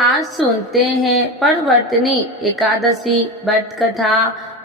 आज सुनते हैं परवर्तनी एकादशी व्रत कथा।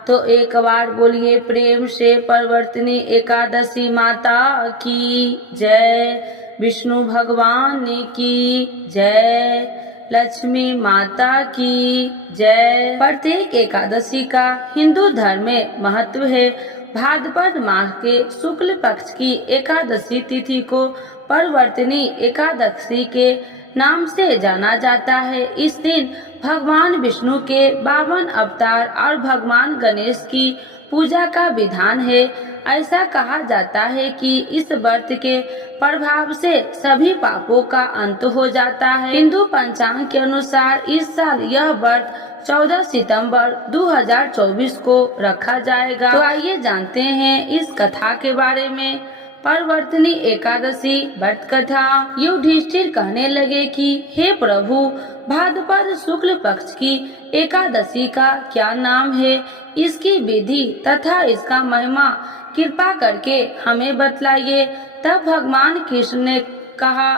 तो एक बार बोलिए प्रेम से परवर्तनी एकादशी माता की जय, विष्णु भगवान की जय, लक्ष्मी माता की जय। प्रत्येक एकादशी का हिंदू धर्म में महत्व है। भाद्रपद मास के शुक्ल पक्ष की एकादशी तिथि को परवर्तनी एकादशी के नाम से जाना जाता है। इस दिन भगवान विष्णु के 52 अवतार और भगवान गणेश की पूजा का विधान है। ऐसा कहा जाता है कि इस व्रत के प्रभाव से सभी पापों का अंत हो जाता है। हिंदू पंचांग के अनुसार इस साल यह व्रत 14 सितंबर 2024 को रखा जाएगा। तो आइए जानते हैं इस कथा के बारे में। परवर्तनी एकादशी व्रत कथा। युधिष्ठिर कहने लगे कि हे प्रभु, भाद्रपद शुक्ल पक्ष की एकादशी का क्या नाम है, इसकी विधि तथा इसका महिमा कृपा करके हमें बतलाइए। तब भगवान कृष्ण ने कहा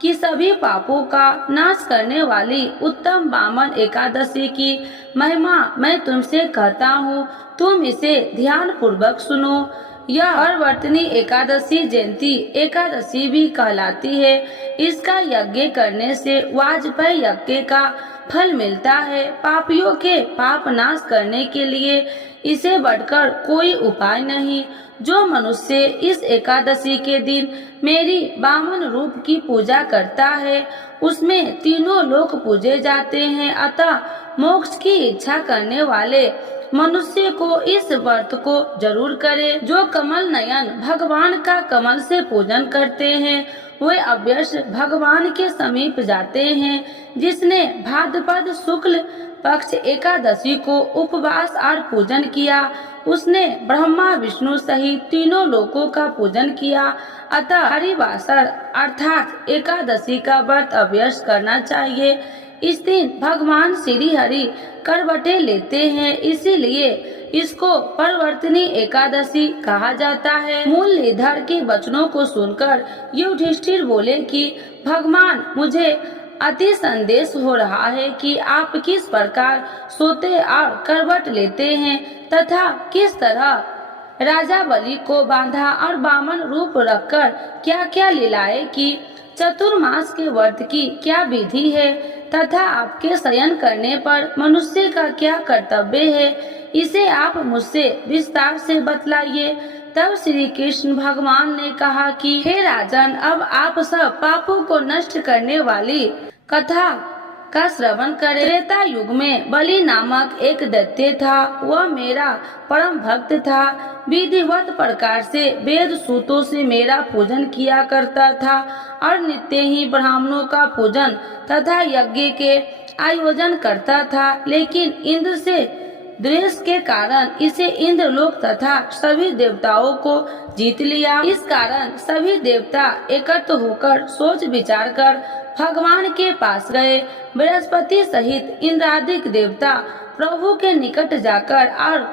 कि सभी पापों का नाश करने वाली उत्तम वामन एकादशी की महिमा मैं तुमसे कहता हूँ, तुम इसे ध्यान पूर्वक सुनो। यह परवर्तनी एकादशी जयंती एकादशी भी कहलाती है। इसका यज्ञ करने से वाजपेयी यज्ञ का फल मिलता है। पापियों के पाप नाश करने के लिए इसे बढ़कर कोई उपाय नहीं। जो मनुष्य इस एकादशी के दिन मेरी वामन रूप की पूजा करता है, उसमें तीनों लोक पूजे जाते हैं। अतः मोक्ष की इच्छा करने वाले मनुष्य को इस व्रत को जरूर करे। जो कमल नयन भगवान का कमल से पूजन करते हैं, वे अवश्य भगवान के समीप जाते हैं। जिसने भाद्रपद शुक्ल पक्ष एकादशी को उपवास और पूजन किया, उसने ब्रह्मा विष्णु सहित तीनों लोकों का पूजन किया। अतः हरिवासर अर्थात एकादशी का व्रत अवश्य करना चाहिए। इस दिन भगवान श्री हरि करवटें लेते हैं, इसीलिए इसको परवर्तनी एकादशी कहा जाता है। मुरलीधर के वचनों को सुनकर युधिष्ठिर बोले कि भगवान, मुझे अति संदेश हो रहा है कि आप किस प्रकार सोते और करवट लेते हैं तथा किस तरह राजा बलि को बांधा और वामन रूप रखकर क्या क्या लीलाएं की। चतुर्मास के व्रत की क्या विधि है तथा आपके शयन करने पर मनुष्य का क्या कर्तव्य है, इसे आप मुझसे विस्तार से बतलाइए। तब श्री कृष्ण भगवान ने कहा कि हे राजन, अब आप सब पापों को नष्ट करने वाली कथा का श्रवण करें। त्रेता युग में बलि नामक एक दैत्य था। वह मेरा परम भक्त था। विधिवत प्रकार से वेद सूतों से मेरा पूजन किया करता था और नित्य ही ब्राह्मणों का पूजन तथा यज्ञ के आयोजन करता था। लेकिन इंद्र से द्वेष के कारण इसे इंद्रलोक तथा सभी देवताओं को जीत लिया। इस कारण सभी देवता एकत्र होकर सोच विचार कर भगवान के पास गए। बृहस्पति सहित इंद्रादिक देवता प्रभु के निकट जाकर और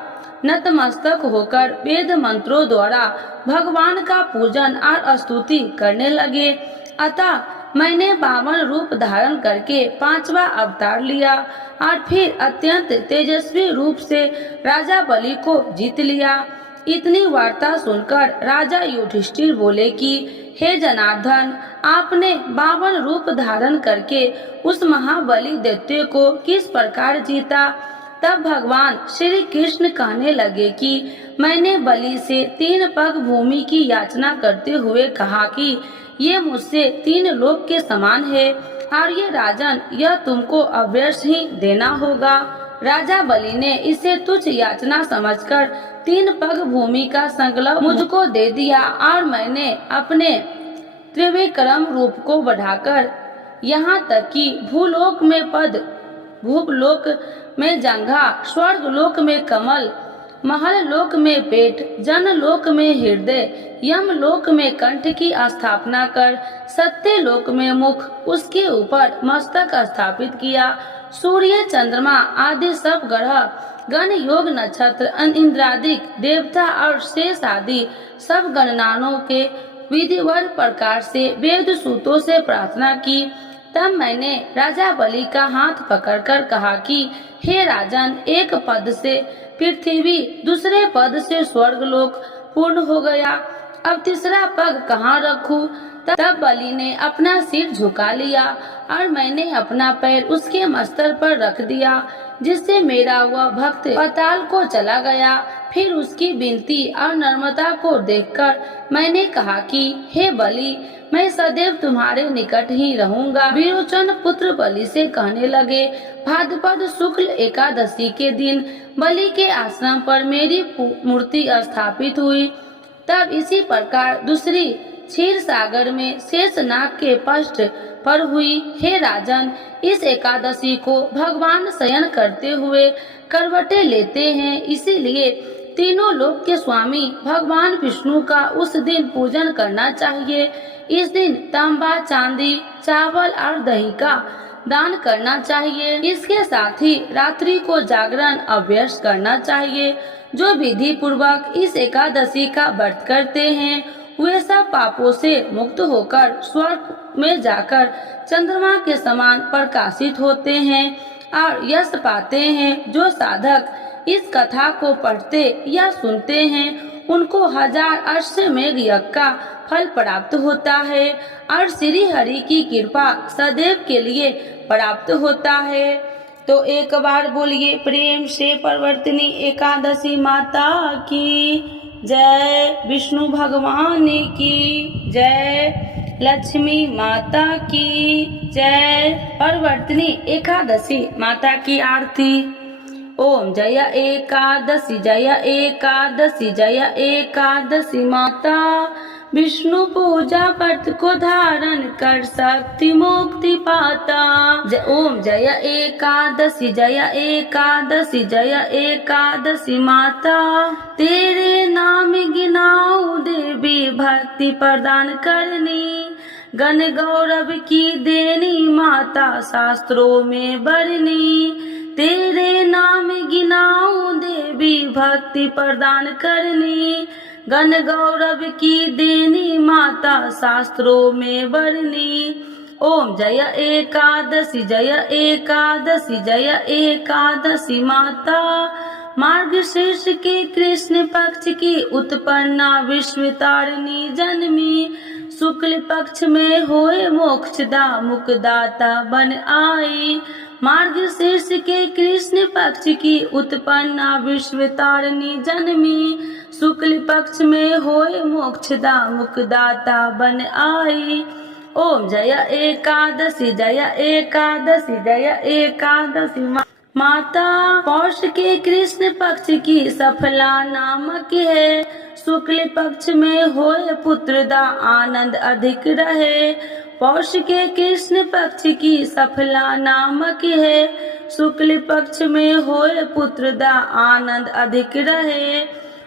नतमस्तक होकर वेद मंत्रों द्वारा भगवान का पूजन और स्तुति करने लगे। अतः मैंने 52 रूप धारण करके 5वां अवतार लिया और फिर अत्यंत तेजस्वी रूप से राजा बलि को जीत लिया। इतनी वार्ता सुनकर राजा युधिष्ठिर बोले कि हे जनार्दन, आपने 52 रूप धारण करके उस महाबली दैत्य को किस प्रकार जीता। तब भगवान श्री कृष्ण कहने लगे कि मैंने बलि से 3 पग भूमि की याचना करते हुए कहा कि ये मुझसे 3 लोक के समान है और ये राजन, यह तुमको अवश्य ही देना होगा। राजा बलि ने इसे तुच्छ याचना समझकर 3 पग भूमि का संकल्प मुझको दे दिया और मैंने अपने त्रिविक्रम रूप को बढ़ाकर यहाँ तक कि भूलोक में पद, भूलोक में जंघा, स्वर्ग लोक में कमल, महल लोक में पेट, जन लोक में हृदय, यम लोक में कंठ की स्थापना कर सत्य लोक में मुख, उसके ऊपर मस्तक स्थापित किया। सूर्य, चंद्रमा आदि सब ग्रह, गण, योग, नक्षत्र, इंद्रादिक देवता और शेष आदि सब गणनाओं के विधिवत प्रकार से वेद सूतों से प्रार्थना की। तब मैंने राजा बलि का हाथ पकड़कर कहा कि हे राजन, एक पद से पृथ्वी, दूसरे पद से स्वर्गलोक पूर्ण हो गया, अब तीसरा पग कहाँ रखूं? तब बलि ने अपना सिर झुका लिया और मैंने अपना पैर उसके मस्तक पर रख दिया, जिससे मेरा वह भक्त पाताल को चला गया। फिर उसकी विनती और नम्रता को देखकर मैंने कहा कि हे बलि, मैं सदैव तुम्हारे निकट ही रहूंगा। विरोचन पुत्र बलि से कहने लगे, भाद्रपद शुक्ल एकादशी के दिन बलि के आश्रम पर मेरी मूर्ति स्थापित हुई। तब इसी प्रकार दूसरी क्षीर सागर में शेषनाग के पृष्ठ पर हुई। हे राजन, इस एकादशी को भगवान शयन करते हुए करवटें लेते हैं, इसीलिए तीनों लोक के स्वामी भगवान विष्णु का उस दिन पूजन करना चाहिए। इस दिन तांबा, चांदी, चावल और दही का दान करना चाहिए। इसके साथ ही रात्रि को जागरण अभ्यास करना चाहिए। जो विधि पूर्वक इस एकादशी का व्रत करते हैं वे सब पापों से मुक्त होकर स्वर्ग में जाकर चंद्रमा के समान प्रकाशित होते हैं और यश पाते हैं। जो साधक इस कथा को पढ़ते या सुनते हैं उनको 1000 अश्वमेध यज्ञ का फल प्राप्त होता है और श्री हरि की कृपा सदैव के लिए प्राप्त होता है। तो एक बार बोलिए प्रेम से परवर्तिनी एकादशी माता की जय, विष्णु भगवान की जय, लक्ष्मी माता की जय। परवर्तिनी एकादशी माता की आरती। ओम जय एकादशी, जय एकादशी, जय एकादशी माता, विष्णु पूजा व्रत को धारण कर शक्ति मुक्ति पाता। ओम जय एकादशी, जय एकादशी, जय एकादशी माता, तेरे नाम गिनाऊं देवी भक्ति प्रदान करनी, गण गौरव की देनी माता शास्त्रों में बरनी, तेरे नाम गिनाऊं देवी भक्ति प्रदान करनी, गण गौरव की देनी माता शास्त्रों में बरनी। ओम जय एकादशी, जय एकादशी, जय एकादशी माता, मार्गशीर्ष के कृष्ण पक्ष की उत्पन्ना विश्वतारिणी जन्मी, शुक्ल पक्ष में होए मोक्षदा मुक्तिदाता बन आई। मार्गशीर्ष के कृष्ण पक्ष की उत्पन्ना विश्वतारिणी जन्मी, शुक्ल पक्ष में होए मोक्षदा मुक्तिदाता बन आई। ओम जय एकादशी, जय एकादशी, जय एकादशी माता, पौष के कृष्ण पक्ष की सफला नामक है, शुक्ल पक्ष में होए पुत्रदा आनंद अधिक रहे। पौष के कृष्ण पक्ष की सफला नामक है, शुक्ल पक्ष में होए पुत्रदा आनंद अधिक रहे।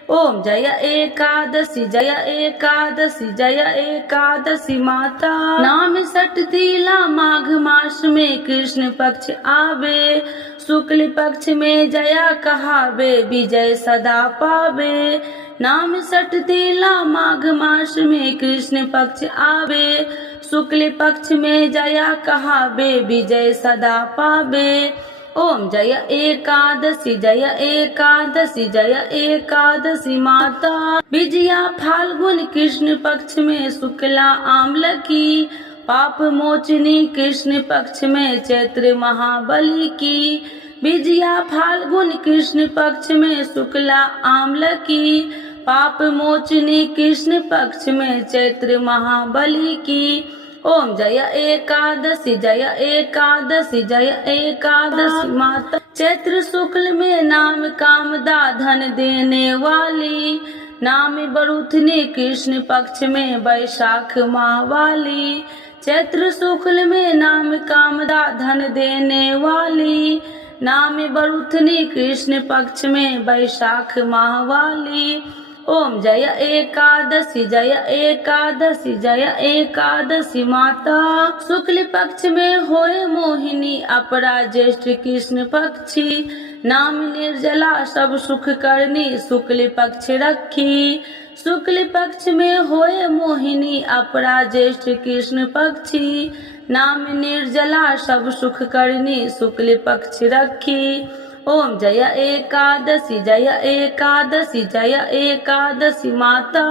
ओम जय एकादशी, जय एकादशी, जय एकादशी माता, नाम सट तिला माघ मास में कृष्ण पक्ष आवे, शुक्ल पक्ष में जया कहावे विजय सदा पावे। नाम सट तिला माघ मास में कृष्ण पक्ष आवे, शुक्ल पक्ष में जया कहावे विजय सदा पावे। ओम जय एकादशी, जय एकादशी, जय एकादशी माता, विजया फाल्गुन कृष्ण पक्ष में शुक्ला आम्ल की, पाप मोचनी कृष्ण पक्ष में चैत्र महाबली की। विजया फाल्गुन कृष्ण पक्ष में शुक्ला आम्ल की, पाप मोचनी कृष्ण पक्ष में चैत्र महाबली की। ओम जय एकादशी, जय एकादशी, जय एकादशी माता, चैत्र शुक्ल में नाम कामदा धन देने वाली, नाम बरुथनी कृष्ण पक्ष में वैशाख माह वाली। चैत्र शुक्ल में नाम कामदा धन देने वाली, नाम बरुथनी कृष्ण पक्ष में वैशाख माह वाली। ओम जय एकादशी, जय एकादशी, जय एकादशी माता, शुक्ल पक्ष में होए मोहिनी अपरा ज्येष्ठ कृष्ण पक्षी, नाम निर्जला सब सुख करनी शुक्ल पक्ष रखी। शुक्ल पक्ष में होए मोहिनी अपरा ज्येष्ठ कृष्ण पक्षी। नाम निर्जला सब सुख करनी शुक्ल पक्ष रखी। ओम जय एकादशी जय एकादशी जय एकादशी माता।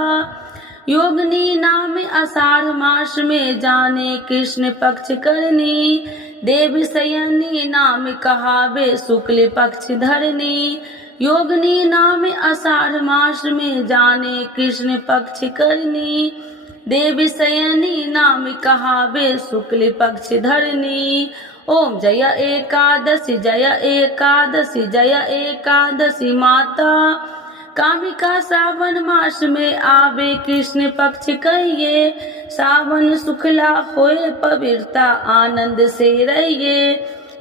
योगिनी नाम आषाढ़ मास में जाने कृष्ण पक्ष करनी। देव शयनी नाम कहावे शुक्ल पक्ष धरनी। योगिनी नाम आषाढ़ मास में जाने कृष्ण पक्ष करनी। देव शयनी नाम कहावे शुक्ल पक्ष धरनी। ओम जय एकादशी जय एकादशी जय एकादशी माता। कामिका सावन मास में आवे कृष्ण पक्ष कहिए। सावन सुखला होए पवित्रता आनंद से रहिए।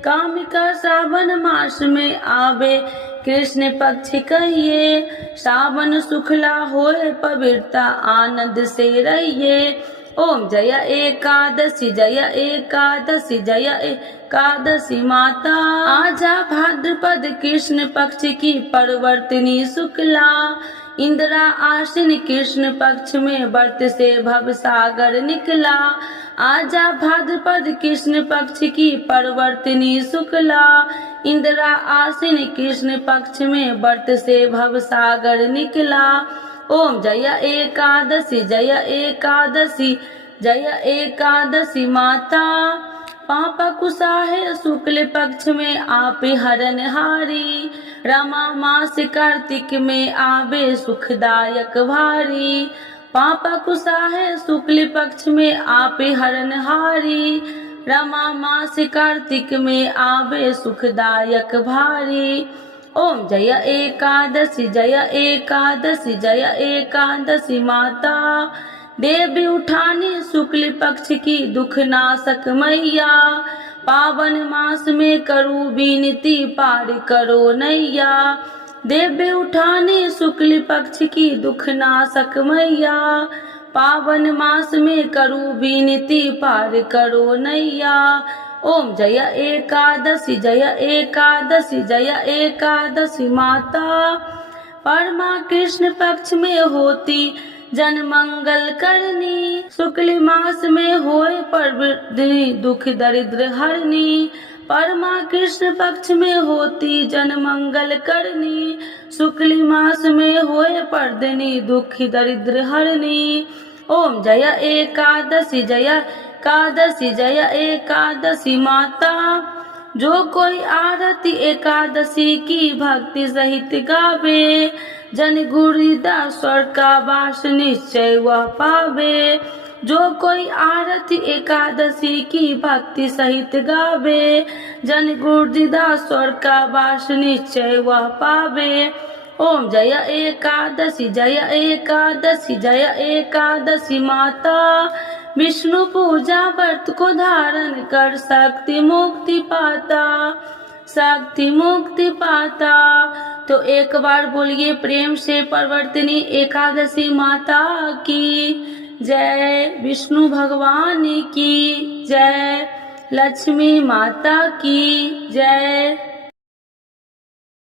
कामिका सावन मास में आवे कृष्ण पक्ष कहिए। सावन सुखला होए पवित्रता आनंद से रहिए। ओम जय एकादशी जय एकादशी जय एकादशी माता। आजा भाद्रपद कृष्ण पक्ष की परवर्तिनी शुक्ला। इंदिरा आश्विन कृष्ण पक्ष में व्रत से भव सागर निकला। आजा भाद्रपद कृष्ण पक्ष की परवर्तिनी शुक्ला। इंदिरा आश्विन कृष्ण पक्ष में व्रत से भव सागर निकला। ओम जय एकादशी जय एकादशी जय एकादशी माता। पापा कुसाहे शुक्ल पक्ष में आपे हरनहारी। रमा मास कार्तिक में आवे सुखदायक भारी। पापा कुसाहे शुक्ल पक्ष में आपे हरनहारी। रमा मास कार्तिक में आवे सुखदायक भारी। ओम जय एकादशी जय एकादशी जय एकादशी माता। देवी उठानी शुक्ल पक्ष की दुख नाशक मैया। पावन मास में करू विनती पार करो नैया। देवी उठानी शुक्ल पक्ष की दुख नाशक मैया। पावन मास में करू विनती पार करो नैया। ओम जय एकादशी जय एकादशी जय एकादशी माता। परमा कृष्ण पक्ष में होती जन मंगल करनी। शुक्ल मास में होए परवर्तिनी दुख दरिद्र हरनी। परमा कृष्ण पक्ष में होती जन मंगल करनी। शुक्ल मास में होए परवर्तिनी दुख दरिद्र हरनी। ओम जय एकादशी जय एकादशी जय एकादशी माता। जो कोई आरती एकादशी की भक्ति सहित गावे। जन गुरुदास स्वर का वास निश्चय वह पावे। जो कोई आरती एकादशी की भक्ति सहित गावे। जन गुरुदास स्वर का वास निश्चय वह पावे। ओम जय एकादशी जय एकादशी जय एकादशी माता। विष्णु पूजा व्रत को धारण कर शक्ति मुक्ति पाता। शक्ति मुक्ति पाता। तो एक बार बोलिए प्रेम से परवर्तिनी एकादशी माता की जय। विष्णु भगवान की जय। लक्ष्मी माता की जय।